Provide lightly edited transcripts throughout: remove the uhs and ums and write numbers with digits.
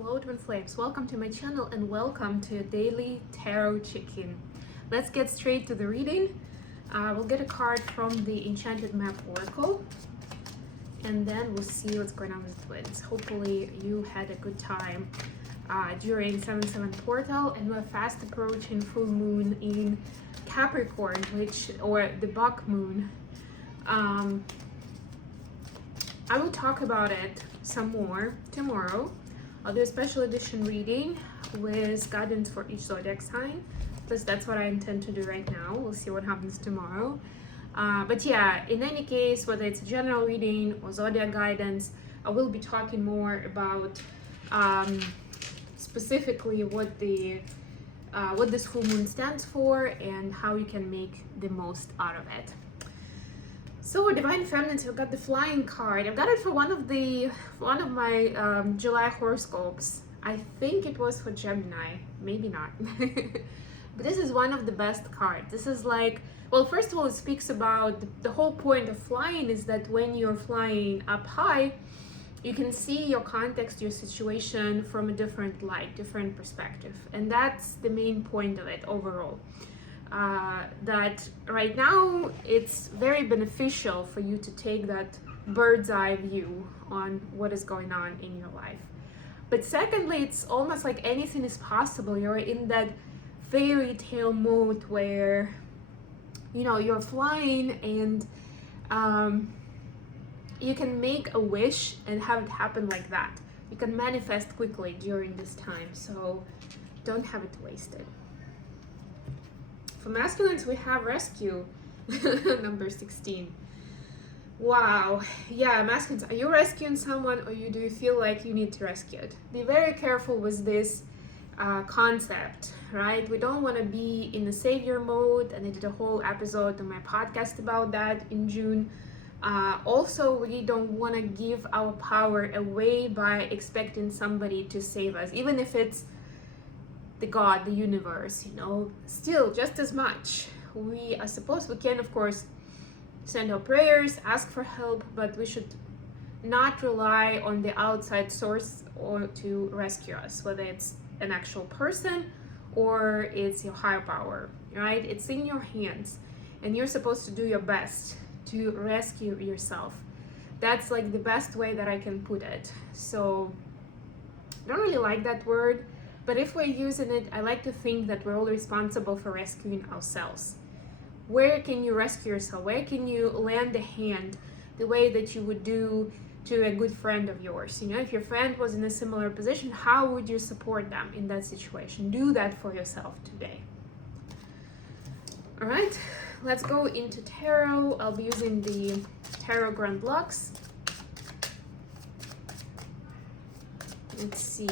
Hello Twin Flames, welcome to my channel and welcome to Daily Tarot Check-in. Let's get straight to the reading. We'll get a card from the Enchanted Map Oracle and then we'll see what's going on with the twins. Hopefully you had a good time during 7/7 portal, and we're fast approaching full moon in Capricorn, or the Buck moon. I will talk about it some more tomorrow. I'll do a special edition reading with guidance for each zodiac sign, because that's what I intend to do right now. We'll see what happens tomorrow. But yeah, in any case, whether it's a general reading or zodiac guidance, I will be talking more about specifically what this full moon stands for and how you can make the most out of it. So Divine Feminine, we've got the Flying card. I've got it for one of my July horoscopes. I think it was for Gemini, maybe not. But this is one of the best cards. This is like, well, first of all, it speaks about the whole point of flying is that when you're flying up high, you can see your context, your situation from a different light, different perspective. And that's the main point of it overall. That right now it's very beneficial for you to take that bird's eye view on what is going on in your life. But secondly, it's almost like anything is possible. You're in that fairy tale mode where, you know, you're flying and you can make a wish and have it happen like that. You can manifest quickly during this time, so don't have it wasted. For masculines, we have Rescue, number 16. Wow. Yeah, masculines, are you rescuing someone, or do you feel like you need to rescue it? Be very careful with this concept, right? We don't want to be in the savior mode, and I did a whole episode on my podcast about that in June. Also, we don't want to give our power away by expecting somebody to save us, even if it's the God, the universe, you know. Still, just as much, we can of course send our prayers, ask for help, but we should not rely on the outside source or to rescue us, whether it's an actual person or it's your higher power, right? It's in your hands and you're supposed to do your best to rescue yourself. That's like the best way that I can put it. So I don't really like that word, but if we're using it, I like to think that we're all responsible for rescuing ourselves. Where can you rescue yourself? Where can you lend a hand the way that you would do to a good friend of yours? You know, if your friend was in a similar position, how would you support them in that situation? Do that for yourself today. All right, let's go into tarot. I'll be using the Tarot Grand Lux. Let's see.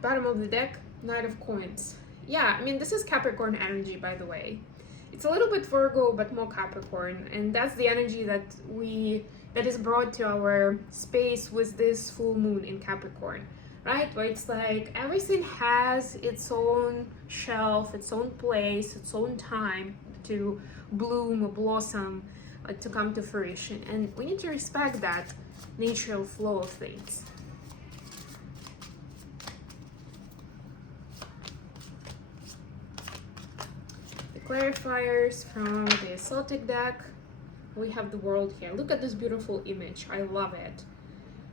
Bottom of the deck, Knight of Coins. Yeah, I mean, this is Capricorn energy, by the way. It's a little bit Virgo, but more Capricorn, and that's the energy that is brought to our space with this full moon in Capricorn, right? Where it's like everything has its own shelf, its own place, its own time to bloom or blossom, to come to fruition, and we need to respect that natural flow of things. Clarifiers from the Celtic deck. We have the World here. Look at this beautiful image. I love it.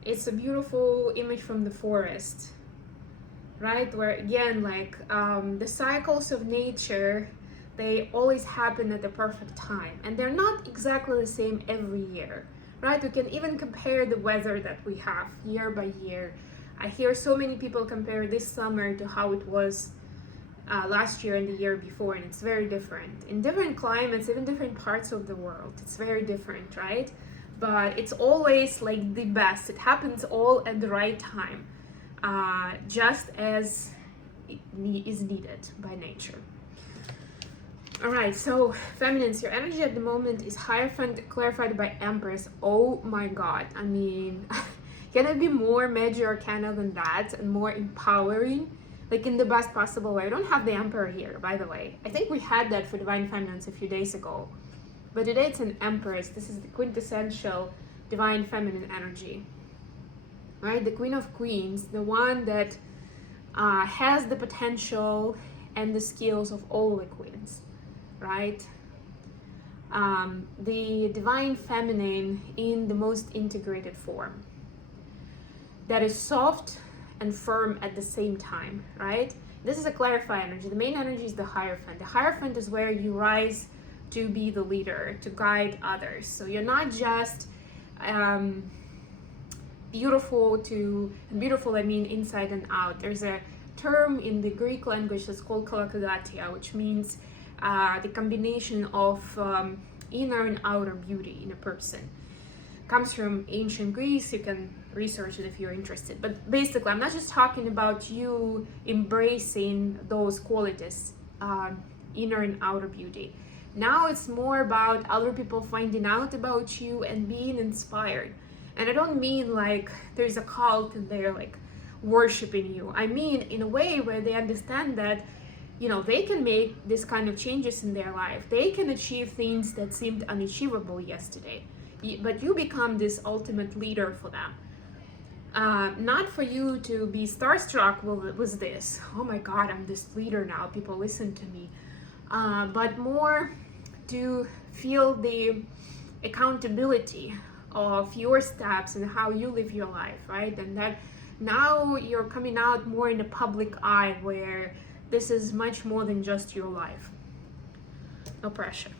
It's a beautiful image from the forest, right? Where again, like the cycles of nature, they always happen at the perfect time, and they're not exactly the same every year, right? We can even compare the weather that we have year by year. I hear so many people compare this summer to how it was last year and the year before, and it's very different in different climates, even different parts of the world. It's very different, right? But it's always like the best. It happens all at the right time, just as it is needed by nature. All right, so feminines, your energy at the moment is Hierophant clarified by Empress. Oh my God, I mean, can it be more major arcana than that and more empowering? Like in the best possible way. I don't have the Emperor here, by the way. I think we had that for Divine Feminines a few days ago. But today it's an Empress. This is the quintessential divine feminine energy, right? The Queen of Queens, the one that has the potential and the skills of all the queens, right? The divine feminine in the most integrated form, that is soft and firm at the same time, right? This is a clarify energy. The main energy is the Hierophant. The Hierophant is where you rise to be the leader, to guide others. So you're not just beautiful I mean inside and out. There's a term in the Greek language that's called kalakagatia, which means the combination of inner and outer beauty in a person. Comes from ancient Greece. You can research it if you're interested. But basically, I'm not just talking about you embracing those qualities, inner and outer beauty. Now it's more about other people finding out about you and being inspired. And I don't mean like there's a cult and they're like worshiping you. I mean in a way where they understand that, you know, they can make this kind of changes in their life. They can achieve things that seemed unachievable yesterday. But you become this ultimate leader for them. Not for you to be starstruck with this, oh my God, I'm this leader now, people listen to me. But more to feel the accountability of your steps and how you live your life, right? And that now you're coming out more in the public eye where this is much more than just your life. No pressure.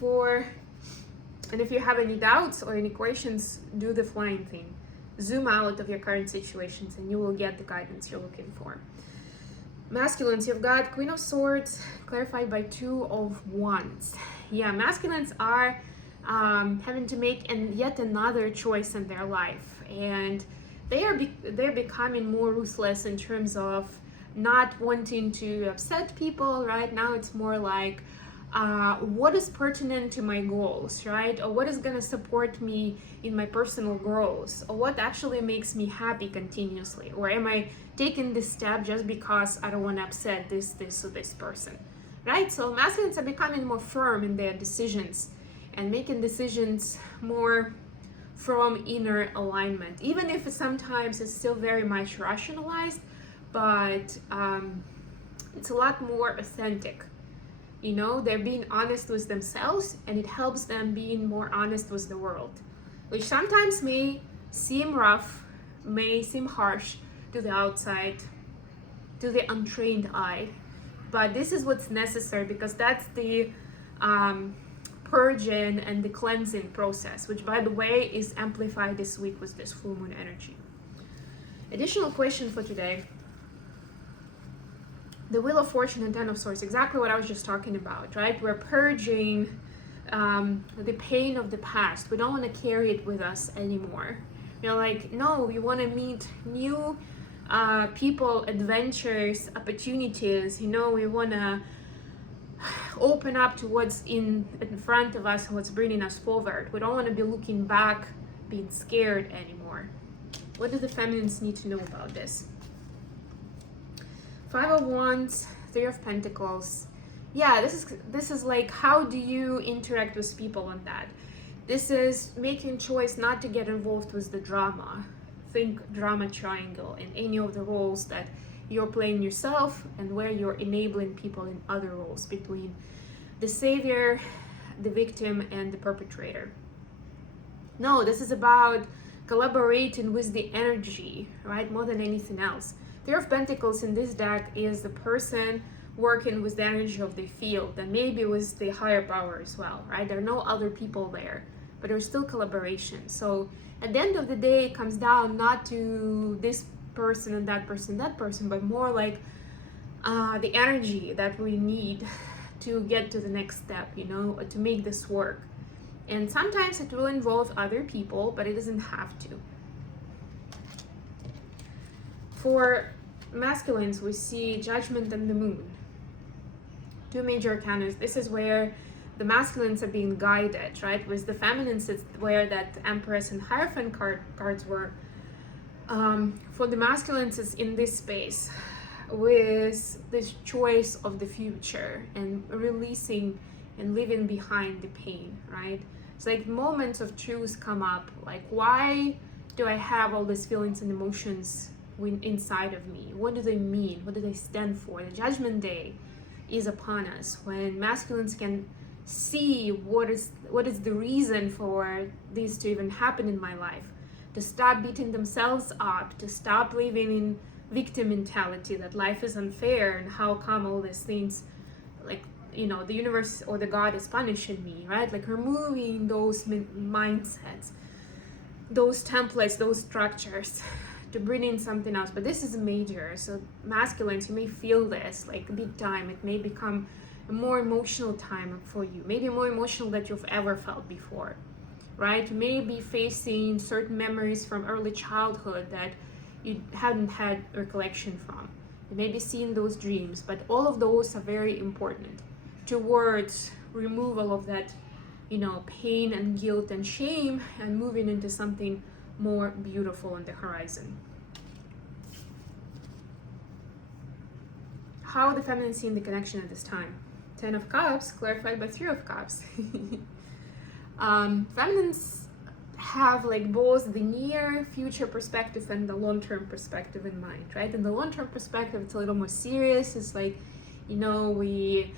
And if you have any doubts or any questions, do the flying thing. Zoom out of your current situations and you will get the guidance you're looking for. Masculines, you've got Queen of Swords clarified by Two of Wands. Yeah, masculines are having to make yet another choice in their life, and they're becoming more ruthless in terms of not wanting to upset people. Right now it's more like what is pertinent to my goals, right? Or what is going to support me in my personal growth, or what actually makes me happy continuously, or am I taking this step just because I don't want to upset this or this person, right? So masculines are becoming more firm in their decisions and making decisions more from inner alignment, even if sometimes it's still very much rationalized, but it's a lot more authentic. You know, they're being honest with themselves, and it helps them being more honest with the world, which sometimes may seem rough, may seem harsh to the outside, to the untrained eye, but this is what's necessary, because that's the purging and the cleansing process, which by the way is amplified this week with this full moon energy. Additional question for today. The Wheel of Fortune and Ten of Swords, exactly what I was just talking about, right? We're purging the pain of the past. We don't want to carry it with us anymore. You're like, no, we want to meet new people, adventures, opportunities. You know, we want to open up to what's in front of us and what's bringing us forward. We don't want to be looking back, being scared anymore. What do the feminines need to know about this? Five of Wands, Three of Pentacles. Yeah, this is like, how do you interact with people on that? This is making choice not to get involved with the drama. Think drama triangle in any of the roles that you're playing yourself, and where you're enabling people in other roles between the savior, the victim, and the perpetrator. No, this is about collaborating with the energy, right? More than anything else. Three of Pentacles in this deck is the person working with the energy of the field, and maybe with the higher power as well, right? There are no other people there, but there's still collaboration. So at the end of the day, it comes down not to this person and that person, but more like the energy that we need to get to the next step, you know, to make this work. And sometimes it will involve other people, but it doesn't have to. For masculines, we see Judgment and the Moon. Two major arcanas. This is where the masculines are being guided, right? With the feminines, it's where that Empress and Hierophant cards were. For the masculines, it's in this space with this choice of the future and releasing and leaving behind the pain, right? It's like moments of truth come up, like, why do I have all these feelings and emotions inside of me? What do they mean? What do they stand for? The judgment day is upon us, when masculines can see what is the reason for this to even happen in my life, to stop beating themselves up, to stop living in victim mentality that life is unfair and how come all these things, like, you know, the universe or the God is punishing me, right? Like removing those mindsets, those templates, those structures, to bring in something else. But this is major. So masculines, you may feel this like big time. It may become a more emotional time for you, maybe more emotional than you've ever felt before, right? You may be facing certain memories from early childhood that you hadn't had recollection from. You may be seeing those dreams, but all of those are very important towards removal of that, you know, pain and guilt and shame, and moving into something more beautiful on the horizon. How the feminine see in the connection at this time? 10 of Cups clarified by 3 of Cups. Feminines have like both the near future perspective and the long-term perspective in mind, right? In the long-term perspective, it's a little more serious. It's like, you know, we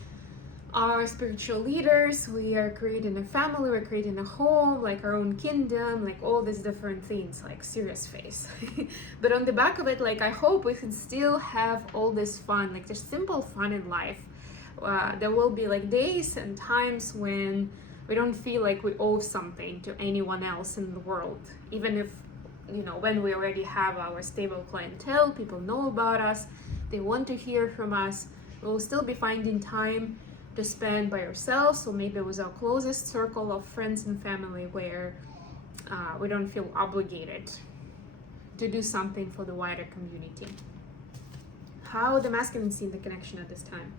are spiritual leaders, we are creating a family, we're creating a home, like our own kingdom, like all these different things, like serious face. But on the back of it, like, I hope we can still have all this fun, like just simple fun in life. There will be like days and times when we don't feel like we owe something to anyone else in the world, even if, you know, when we already have our stable clientele, people know about us, they want to hear from us, we'll still be finding time to spend by ourselves, or maybe with our closest circle of friends and family, where we don't feel obligated to do something for the wider community. How the masculine see the connection at this time?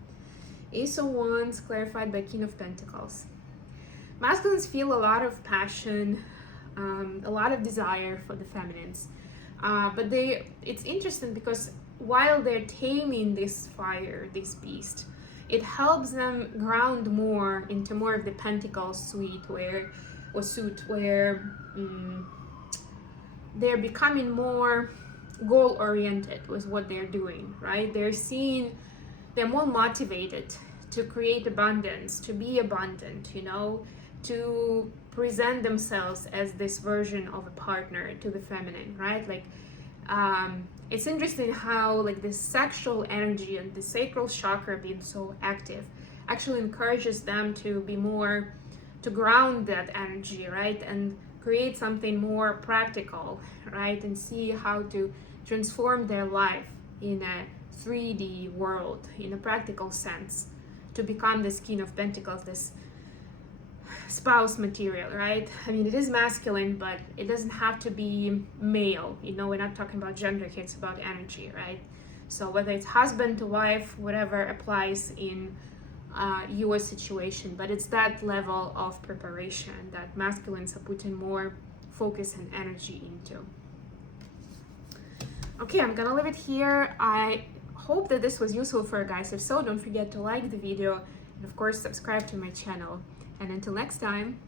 Ace of Wands clarified by King of Pentacles. Masculines feel a lot of passion, a lot of desire for the feminines, but it's interesting because while they're taming this fire, this beast, it helps them ground more into more of the Pentacles suit where they're becoming more goal-oriented with what they're doing, right? They're more motivated to create abundance, to be abundant, you know, to present themselves as this version of a partner to the feminine, right? Like, it's interesting how like this sexual energy and the sacral chakra being so active actually encourages them to be more, to ground that energy, right? And create something more practical, right? And see how to transform their life in a 3D world, in a practical sense, to become this King of Pentacles, this spouse material, right? I mean, it is masculine, but it doesn't have to be male, you know, we're not talking about gender here, it's about energy, right? So whether it's husband to wife, whatever applies in your situation, but it's that level of preparation that masculines are putting more focus and energy into. Okay, I'm gonna leave it here. I hope that this was useful for you guys. If so, don't forget to like the video and of course subscribe to my channel. And until next time.